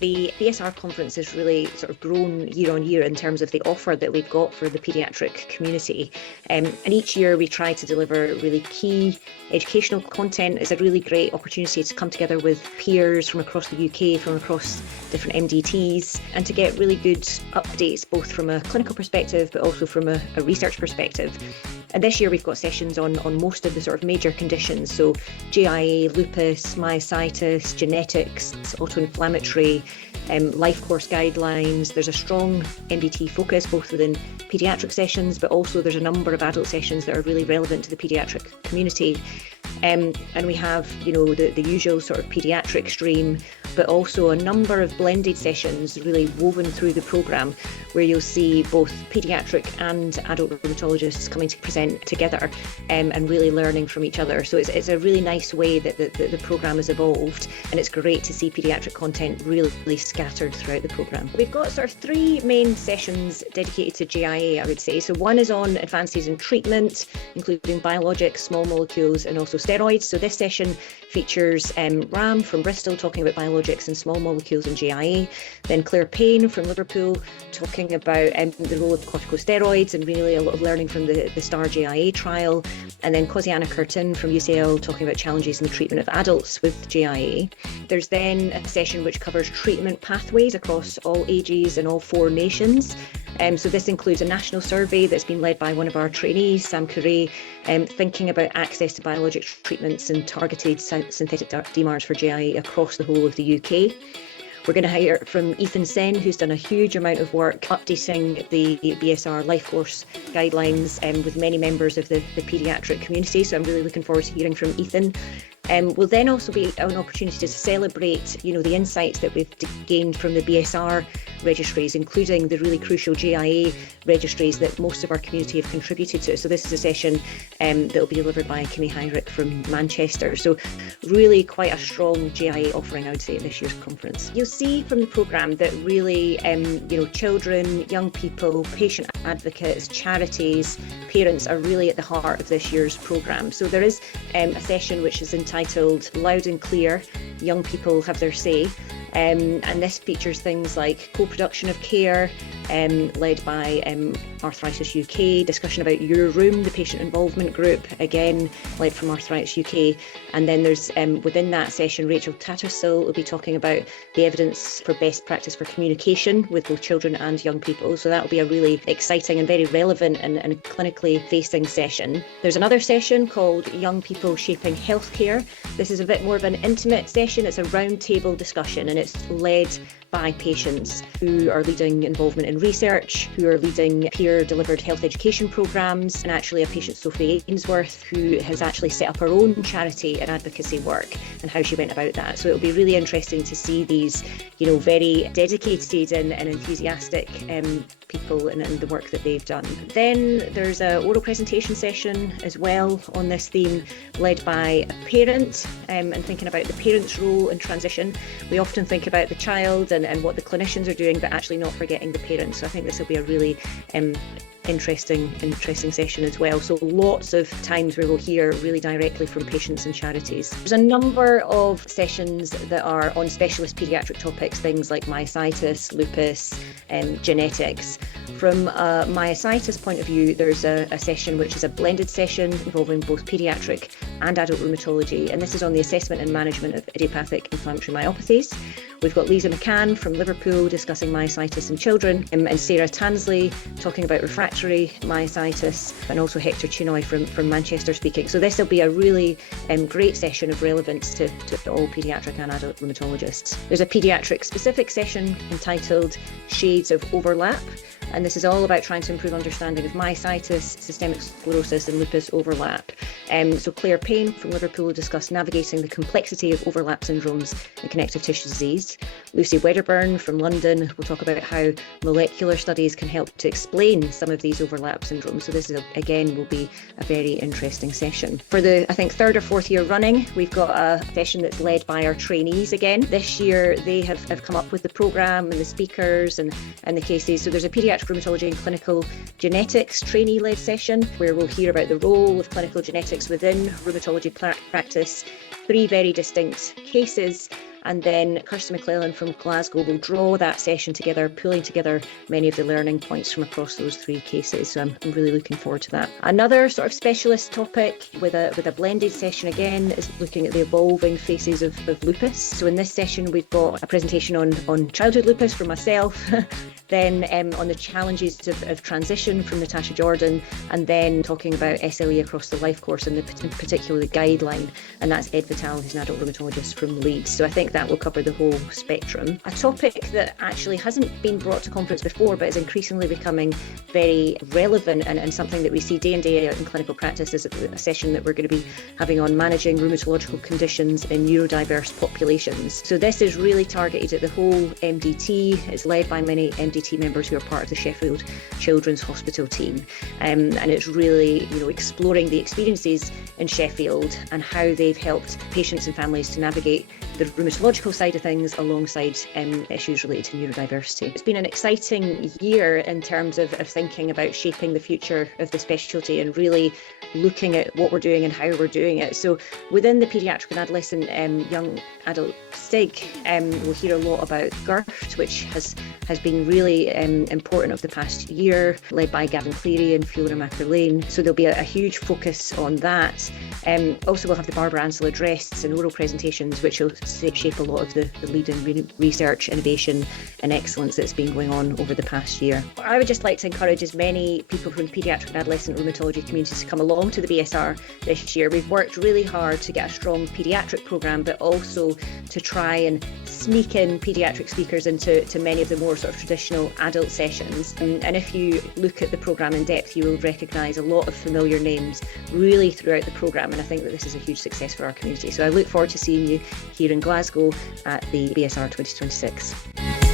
The BSR conference has really sort of grown year on year in terms of the offer that we've got for the paediatric community. And each year we try to deliver really key educational content. It's a really great opportunity to come together with peers from across the UK, from across different MDTs, and to get really good updates, both from a clinical perspective, but also from a research perspective. And this year we've got sessions on most of the sort of major conditions. So GIA, lupus, myositis, genetics, autoinflammatory, life course guidelines. There's a strong MDT focus both within paediatric sessions, but also there's a number of adult sessions that are really relevant to the paediatric community. And we have, the usual sort of paediatric stream, but also a number of blended sessions really woven through the programme, where you'll see both paediatric and adult rheumatologists coming to present together and really learning from each other. So it's a really nice way that the programme has evolved, and it's great to see paediatric content really scattered throughout the programme. We've got sort of three main sessions dedicated to GIA, I would say. So one is on advances in treatment, including biologics, small molecules, and also steroids. So this session features Ram from Bristol talking about biologics and small molecules in GIA, then Claire Payne from Liverpool talking about the role of corticosteroids and really a lot of learning from the STAR GIA trial, and then Kosiana Curtin from UCL talking about challenges in the treatment of adults with GIA. There's then a session which covers treatment pathways across all ages and all 4 nations. So this includes a national survey that's been led by one of our trainees, Sam Curray, thinking about access to biologic treatments and targeted synthetic DMARDs for GIA across the whole of the UK. We're going to hear from Ethan Sen, who's done a huge amount of work updating the BSR life course guidelines with many members of the paediatric community. So I'm really looking forward to hearing from Ethan. Will then also be an opportunity to celebrate, the insights that we've gained from the BSR registries, including the really crucial GIA registries that most of our community have contributed to. So this is a session that will be delivered by Kimmy Heinrich from Manchester. So really quite a strong GIA offering, I would say, at this year's conference. You'll see from the programme that really, children, young people, patient advocates, charities, parents are really at the heart of this year's programme. So there is a session which is entitled Loud and Clear, Young People Have Their Say. And this features things like co-production of care, led by Arthritis UK, discussion about Your Room, the patient involvement group, again led from Arthritis UK. And then there's within that session, Rachel Tattersall will be talking about the evidence for best practice for communication with both children and young people. So that will be a really exciting and very relevant and clinically facing session. There's another session called Young People Shaping Healthcare. This is a bit more of an intimate session. It's a roundtable discussion, and it's led by patients who are leading involvement in research, who are leading peer-delivered health education programmes, and actually a patient, Sophie Ainsworth, who has actually set up her own charity and advocacy work and how she went about that. So it'll be really interesting to see these, very dedicated and enthusiastic people and the work that they've done. Then there's an oral presentation session as well on this theme, led by a parent and thinking about the parent's role in transition. We often think about the child and what the clinicians are doing, but actually not forgetting the parents. So I think this will be a really interesting session as well. So lots of times where we'll hear really directly from patients and charities. There's a number of sessions that are on specialist paediatric topics, things like myositis, lupus, genetics. From a myositis point of view, there's a session which is a blended session involving both paediatric and adult rheumatology, and this is on the assessment and management of idiopathic inflammatory myopathies. We've got Lisa McCann from Liverpool discussing myositis in children, and Sarah Tansley talking about refractory myositis, and also Hector Chinoy from Manchester speaking. So this will be a really great session of relevance to all paediatric and adult rheumatologists. There's a paediatric specific session entitled Shades of Overlap, and this is all about trying to improve understanding of myositis, systemic sclerosis and lupus overlap. So Claire Payne from Liverpool will discuss navigating the complexity of overlap syndromes in connective tissue disease. Lucy Wedderburn from London will talk about how molecular studies can help to explain some of these overlap syndromes. So this is, again, will be a very interesting session. For the, I think, 3rd or 4th year running, we've got a session that's led by our trainees again. This year, they have come up with the programme and the speakers and the cases. So there's a paediatric rheumatology and clinical genetics trainee-led session where we'll hear about the role of clinical genetics within rheumatology practice, 3 very distinct cases, And then Kirsty McClellan from Glasgow will draw that session together, pulling together many of the learning points from across those 3 cases. So I'm really looking forward to that. Another sort of specialist topic with a blended session again is looking at the evolving phases of lupus. So in this session, we've got a presentation on childhood lupus from myself, then on the challenges of transition from Natasha Jordan, and then talking about SLE across the life course and in particular the guideline, and that's Ed Vital, who's an adult rheumatologist from Leeds. So I think that will cover the whole spectrum. A topic that actually hasn't been brought to conference before but is increasingly becoming very relevant and something that we see day in day out in clinical practice is a session that we're going to be having on managing rheumatological conditions in neurodiverse populations. So this is really targeted at the whole MDT. It's led by many MDT members who are part of the Sheffield Children's Hospital team, and it's really exploring the experiences in Sheffield and how they've helped patients and families to navigate the rheumatological side of things alongside issues related to neurodiversity. It's been an exciting year in terms of thinking about shaping the future of the specialty and really looking at what we're doing and how we're doing it. So within the paediatric and adolescent young adult STIG, we'll hear a lot about GIRT, which has been really important over the past year, led by Gavin Cleary and Fiona McErlane. So there'll be a huge focus on that. Also, we'll have the Barbara Ansell address and oral presentations, which will shape a lot of the leading research, innovation and excellence that's been going on over the past year. I would just like to encourage as many people from the paediatric and adolescent rheumatology communities to come along to the BSR this year. We've worked really hard to get a strong paediatric programme, but also to try and sneak in paediatric speakers into many of the more sort of traditional adult sessions. And if you look at the programme in depth, you will recognise a lot of familiar names really throughout the programme, and I think that this is a huge success for our community. So I look forward to seeing you here in Glasgow at the BSR 2026.